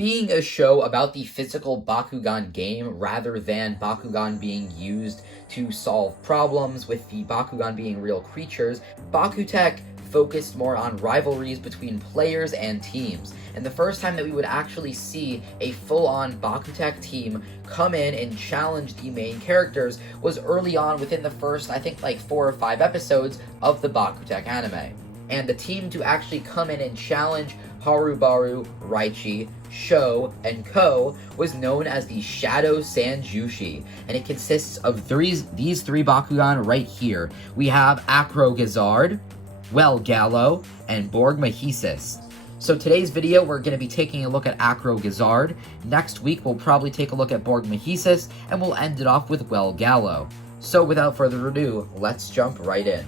being a show about the physical Bakugan game rather than Bakugan being used to solve problems with the Bakugan being real creatures, BakuTech focused more on rivalries between players and teams. And the first time that we would actually see a full-on BakuTech team come in and challenge the main characters was early on within the first, I think, like 4 or 5 episodes of the BakuTech anime. And the team to actually come in and challenge Harubaru, Raichi, Sho, and Ko was known as the Shadow Sanjushi, and it consists of these three Bakugan right here. We have Acro Gazard, Gallo, and Borg Mahesis. So today's video, we're going to be taking a look at Acro Gazard. Next week, we'll probably take a look at Borg Mahesis, and we'll end it off with Gallo. So without further ado, let's jump right in.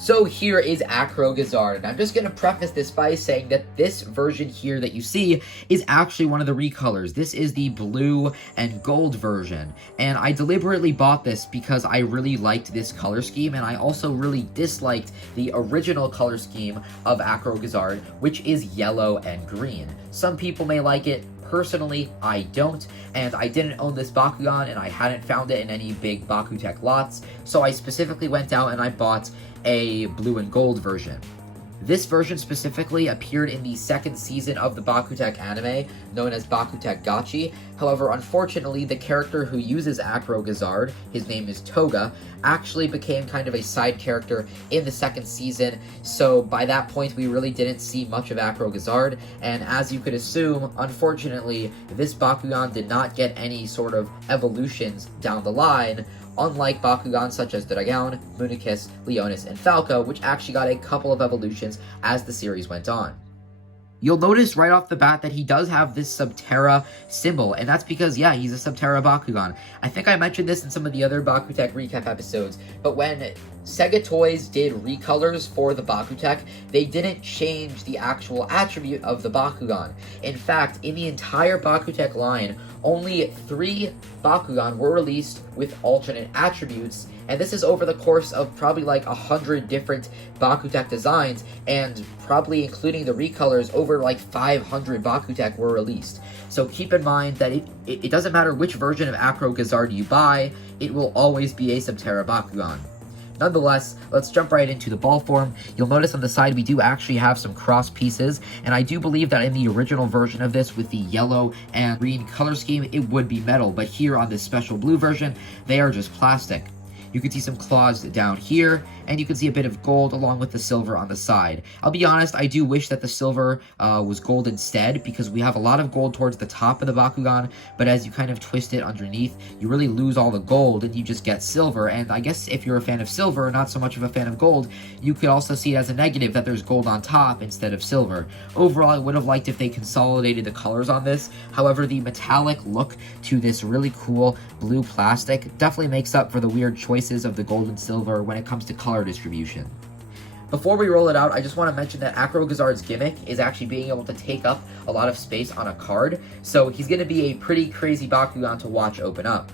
So here is Acro Gazard, and I'm just going to preface this by saying that this version here that you see is actually one of the recolors. This is the blue and gold version, and I deliberately bought this because I really liked this color scheme, and I also really disliked the original color scheme of Acro Gazard, which is yellow and green. Some people may like it. Personally, I don't, and I didn't own this Bakugan, and I hadn't found it in any big BakuTech lots, so I specifically went out and I bought a blue and gold version. This version specifically appeared in the second season of the BakuTech anime, known as BakuTech Gachi. However, unfortunately, the character who uses Acro Gazard, his name is Tohga, actually became kind of a side character in the second season, so by that point we really didn't see much of Acro Gazard, and as you could assume, unfortunately, this Bakugan did not get any sort of evolutions down the line, unlike Bakugan such as Dragon, Municus, Leonis, and Falco, which actually got a couple of evolutions as the series went on. You'll notice right off the bat that he does have this Subterra symbol, and that's because, yeah, he's a Subterra Bakugan. I think I mentioned this in some of the other BakuTech Recap episodes, but when Sega Toys did recolors for the BakuTech, they didn't change the actual attribute of the Bakugan. In fact, in the entire BakuTech line, only 3 Bakugan were released with alternate attributes, and this is over the course of probably like 100 different BakuTech designs, and probably including the recolors, over like 500 BakuTech were released. So keep in mind that it doesn't matter which version of Acro Gazard you buy, it will always be a Subterra Bakugan. Nonetheless, let's jump right into the ball form. You'll notice on the side we do actually have some cross pieces, and I do believe that in the original version of this with the yellow and green color scheme, it would be metal, but here on this special blue version, they are just plastic. You can see some claws down here, and you can see a bit of gold along with the silver on the side. I'll be honest, I do wish that the silver was gold instead, because we have a lot of gold towards the top of the Bakugan, but as you kind of twist it underneath, you really lose all the gold and you just get silver. And I guess if you're a fan of silver, not so much of a fan of gold, you could also see it as a negative that there's gold on top instead of silver. Overall, I would have liked if they consolidated the colors on this. However, the metallic look to this really cool blue plastic definitely makes up for the weird choices of the gold and silver when it comes to color distribution. Before we roll it out, I just want to mention that Acro Gazard's gimmick is actually being able to take up a lot of space on a card, so he's going to be a pretty crazy Bakugan to watch open up.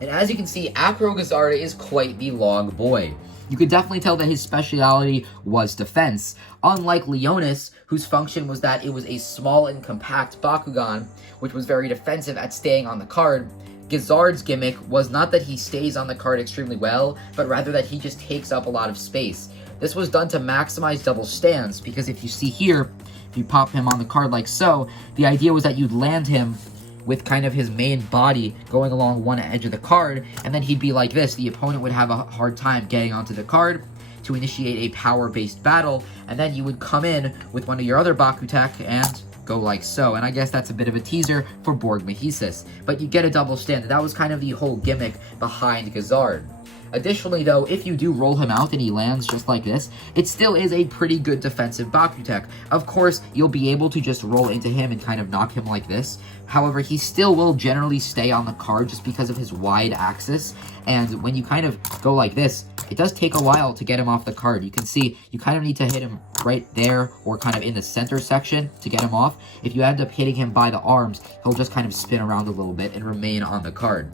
And as you can see, Acro Gazard is quite the long boy. You could definitely tell that his speciality was defense, unlike Leonis, whose function was that it was a small and compact Bakugan, which was very defensive at staying on the card. Gazard's gimmick was not that he stays on the card extremely well, but rather that he just takes up a lot of space. This was done to maximize double stands, because if you see here, if you pop him on the card like so, the idea was that you'd land him with kind of his main body going along one edge of the card, and then he'd be like this. The opponent would have a hard time getting onto the card to initiate a power-based battle, and then you would come in with one of your other Bakutek and go like so. And I guess that's a bit of a teaser for Borg Mahesis, but you get a double stand. That was kind of the whole gimmick behind Gazard. Additionally, though, if you do roll him out and he lands just like this, it still is a pretty good defensive Bakutek. Of course, you'll be able to just roll into him and kind of knock him like this. However, he still will generally stay on the card just because of his wide axis. And when you kind of go like this, it does take a while to get him off the card. You can see you kind of need to hit him right there or kind of in the center section to get him off. If you end up hitting him by the arms, he'll just kind of spin around a little bit and remain on the card.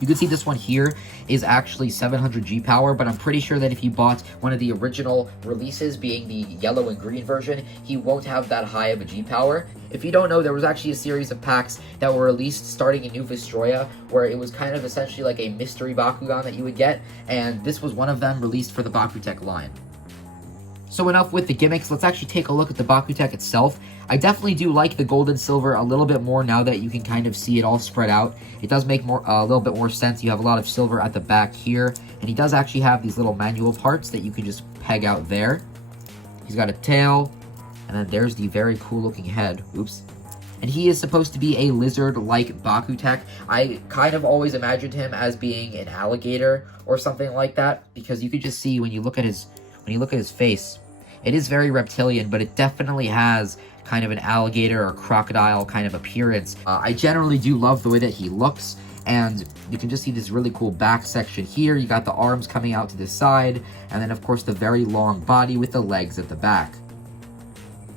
You can see this one here is actually 700 G power, but I'm pretty sure that if you bought one of the original releases, being the yellow and green version, he won't have that high of a G power. If you don't know, there was actually a series of packs that were released starting in New Vestroia, where it was kind of essentially like a mystery Bakugan that you would get, and this was one of them released for the BakuTech line. So enough with the gimmicks, let's actually take a look at the Bakutek itself. I definitely do like the gold and silver a little bit more now that you can kind of see it all spread out. It does make a little bit more sense. You have a lot of silver at the back here, and he does actually have these little manual parts that you can just peg out there. He's got a tail, and then there's the very cool looking head. Oops. And he is supposed to be a lizard-like Bakutek. I kind of always imagined him as being an alligator or something like that, because you could just see when you look at his face, it is very reptilian, but it definitely has kind of an alligator or crocodile kind of appearance. I generally do love the way that he looks, and you can just see this really cool back section here. You got the arms coming out to the side, and then of course the very long body with the legs at the back.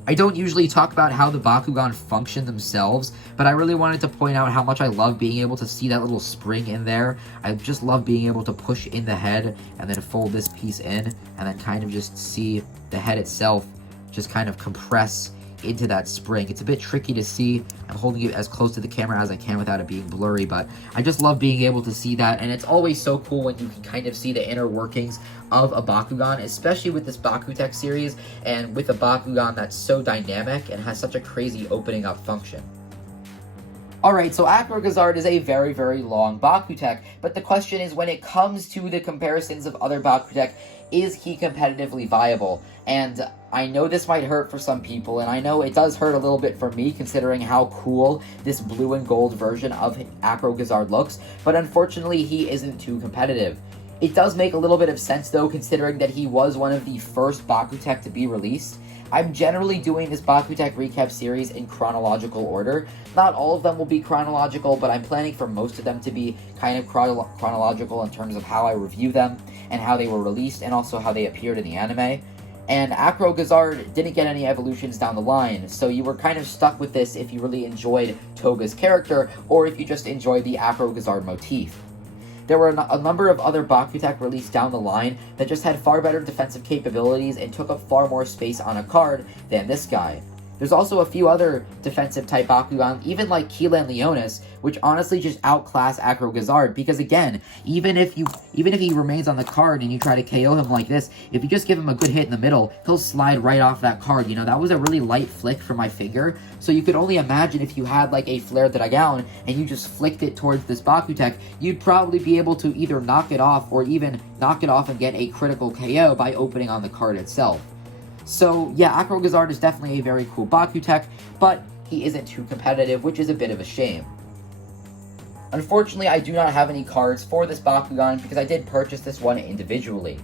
I don't usually talk about how the Bakugan function themselves, but I really wanted to point out how much I love being able to see that little spring in there. I just love being able to push in the head and then fold this piece in and then kind of just see the head itself just kind of compress into that spring. It's a bit tricky to see. I'm holding it as close to the camera as I can without it being blurry, but I just love being able to see that, and it's always so cool when you can kind of see the inner workings of a Bakugan, especially with this BakuTech series, and with a Bakugan that's so dynamic and has such a crazy opening up function. Alright, so Acro Gazard is a very, very long Bakutek, but the question is, when it comes to the comparisons of other Bakutek, is he competitively viable? And I know this might hurt for some people, and I know it does hurt a little bit for me, considering how cool this blue and gold version of Acro Gazard looks, but unfortunately he isn't too competitive. It does make a little bit of sense though, considering that he was one of the first Bakutek to be released. I'm generally doing this BakuTech Recap series in chronological order. Not all of them will be chronological, but I'm planning for most of them to be kind of chronological in terms of how I review them, and how they were released, and also how they appeared in the anime. And Acro Gazard didn't get any evolutions down the line, so you were kind of stuck with this if you really enjoyed Tohga's character, or if you just enjoyed the Acro Gazard motif. There were a number of other Bakutek released down the line that just had far better defensive capabilities and took up far more space on a card than this guy. There's also a few other defensive type Bakugan, even like Keelan Leonis, which honestly just outclass Acro Gazard, because again, even if he remains on the card and you try to KO him like this, if you just give him a good hit in the middle, he'll slide right off that card. You know, that was a really light flick from my finger, so you could only imagine if you had like a Flare Dragon and you just flicked it towards this Bakutek, you'd probably be able to either knock it off or even knock it off and get a critical KO by opening on the card itself. So yeah, Acro Gazard is definitely a very cool Bakutek, but he isn't too competitive, which is a bit of a shame. Unfortunately, I do not have any cards for this Bakugan because I did purchase this one individually.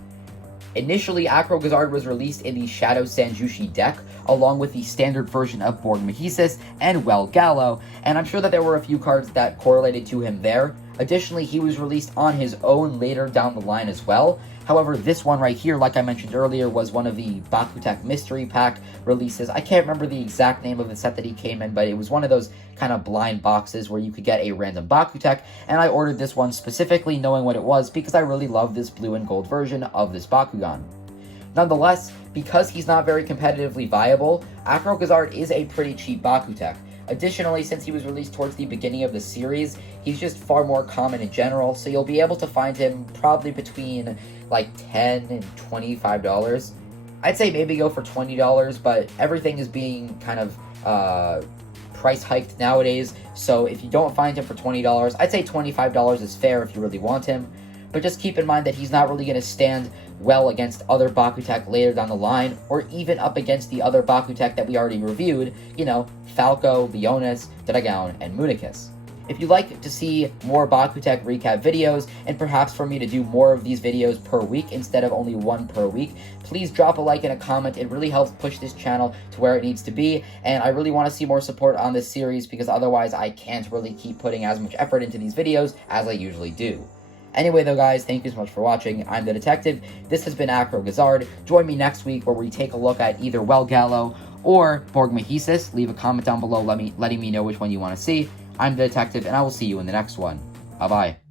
Initially, Acro Gazard was released in the Shadow Sanjushi deck, along with the standard version of Borg Mahesis and Well Gallo, and I'm sure that there were a few cards that correlated to him there. Additionally, he was released on his own later down the line as well. However, this one right here, like I mentioned earlier, was one of the Bakutek Mystery Pack releases. I can't remember the exact name of the set that he came in, but it was one of those kind of blind boxes where you could get a random Bakutek, and I ordered this one specifically knowing what it was because I really love this blue and gold version of this Bakugan. Nonetheless, because he's not very competitively viable, Acro Gazard is a pretty cheap Bakutek. Additionally, since he was released towards the beginning of the series, he's just far more common in general, so you'll be able to find him probably between like $10 and $25. I'd say maybe go for $20, but everything is being kind of price hiked nowadays, so if you don't find him for $20, I'd say $25 is fair if you really want him. But just keep in mind that he's not really going to stand well against other Bakutek later down the line, or even up against the other Bakutek that we already reviewed, you know, Falco, Leonis, Dragon, and Municus. If you'd like to see more BakuTech Recap videos, and perhaps for me to do more of these videos per week instead of only one per week, please drop a like and a comment. It really helps push this channel to where it needs to be, and I really want to see more support on this series because otherwise I can't really keep putting as much effort into these videos as I usually do. Anyway though guys, thank you so much for watching. I'm the Detective. This has been Acro Gazard. Join me next week where we take a look at either Welgallo or Borg Mahesis. Leave a comment down below letting me know which one you want to see. I'm the Detective, and I will see you in the next one. Bye-bye.